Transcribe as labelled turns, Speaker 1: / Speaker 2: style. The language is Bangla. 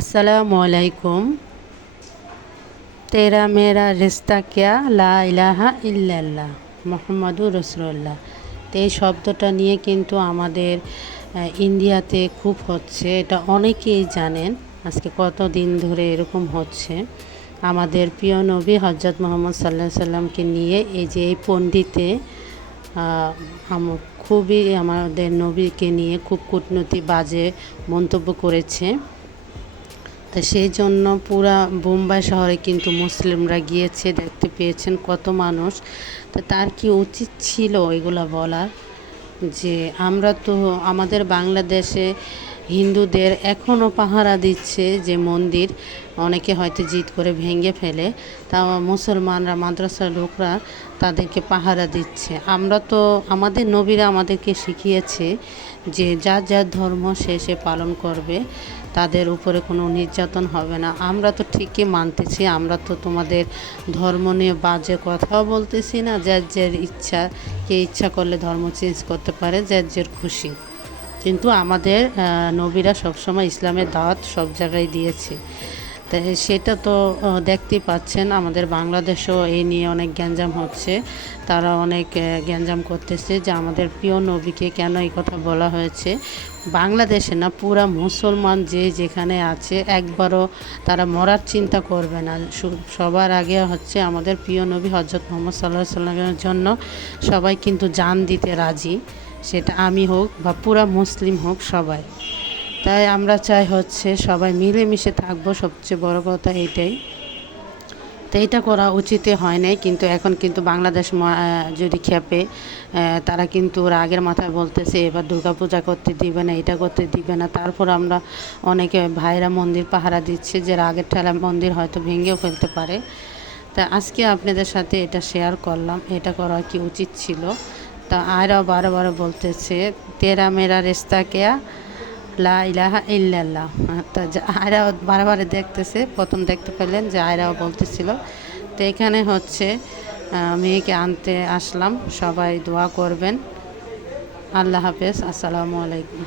Speaker 1: আসসালামু আলাইকুম তেরা মেরা রিস্তা ক্যা লা ইলাহা ইল্লাল্লাহ মোহাম্মদুর রসুল্লাহ তো এই শব্দটা নিয়ে কিন্তু আমাদের ইন্ডিয়াতে খুব হচ্ছে। এটা অনেকেই জানেন। আজকে কত দিন ধরে এরকম হচ্ছে। আমাদের প্রিয় নবী হজরত মোহাম্মদ সাল্লাহ সাল্লামকে নিয়ে এই যে এই পণ্ডিতে খুবই আমাদের নবীকে নিয়ে খুব কূটনীতি বাজে মন্তব্য করেছে। তা সেই জন্য পুরা বোম্বাই শহরে কিন্তু মুসলিমরা গিয়েছে, দেখতে পেয়েছেন কত মানুষ। তো তার কি উচিত ছিল এগুলো বলার? যে আমরা তো আমাদের বাংলাদেশে হিন্দুদের এখনও পাহারা দিচ্ছে যে মন্দির। অনেকে হয়তো জিদ করে ভেঙে ফেলে। তা মুসলমানরা, মাদ্রাসার লোকরা তাদেরকে পাহারা দিচ্ছে। আমরা তো, আমাদের নবীরা আমাদেরকে শিখিয়েছে যে যার যার ধর্ম সে সে পালন করবে। তাদের উপরে কোনো নির্যাতন হবে না। আমরা তো ঠিকই মানতেছি, আমরা তো তোমাদের ধর্ম নিয়ে বাজে কথাও বলতেছি না। যার যার ইচ্ছা, কে ইচ্ছা করলে ধর্ম চেঞ্জ করতে পারে, যার যার খুশি। কিন্তু আমাদের নবীরা সবসময় ইসলামের দাওয়াত সব জায়গায় দিয়েছে। তাই সেটা তো দেখতেই পাচ্ছেন, আমাদের বাংলাদেশও এই নিয়ে অনেক গ্যাঞ্জাম হচ্ছে। তারা অনেক গ্যাঞ্জাম করতেছে যে আমাদের প্রিয় নবীকে কেন এই কথা বলা হয়েছে। বাংলাদেশে না, পুরা মুসলমান যে যেখানে আছে, একবারও তারা মরার চিন্তা করবে না। সবার আগে হচ্ছে আমাদের প্রিয় নবী হজরত মোহাম্মদ সাল্লাহ সাল্লামের জন্য সবাই কিন্তু জান দিতে রাজি। সেটা আমি হোক বা পুরা মুসলিম হোক সবাই। তাই আমরা চাই হচ্ছে সবাই মিলেমিশে থাকব, সবচেয়ে বড় কথা এটাই। তো এটা করা উচিত হয় নাই, কিন্তু এখন কিন্তু বাংলাদেশ যদি খেপে তারা কিন্তু রাগের মাথায় বলতেছে, এবার দুর্গাপূজা করতে দিবে না, এটা করতে দিবে না। তারপর আমরা অনেকে ভাইরা মন্দির পাহারা দিচ্ছে যে রাগের ঠেলা মন্দির হয়তো ভেঙেও ফেলতে পারে। তা আজকে আপনাদের সাথে এটা শেয়ার করলাম, এটা করা কি উচিত ছিল। তা আরও বারো বারো বলতেছে, তেরা মেরা রেস্তা কেয়া? লা ইলাহা ইল্লাল্লাহ। তা আয়রাও বারবার দেখতেছে, প্রথম দেখতে পেলেন যে আয়রাও বলতেছিল। তো এখানে হচ্ছে মেয়েকে আনতে আসলাম, সবাই দোয়া করবেন। আল্লাহ হাফেজ, আসসালামু আলাইকুম।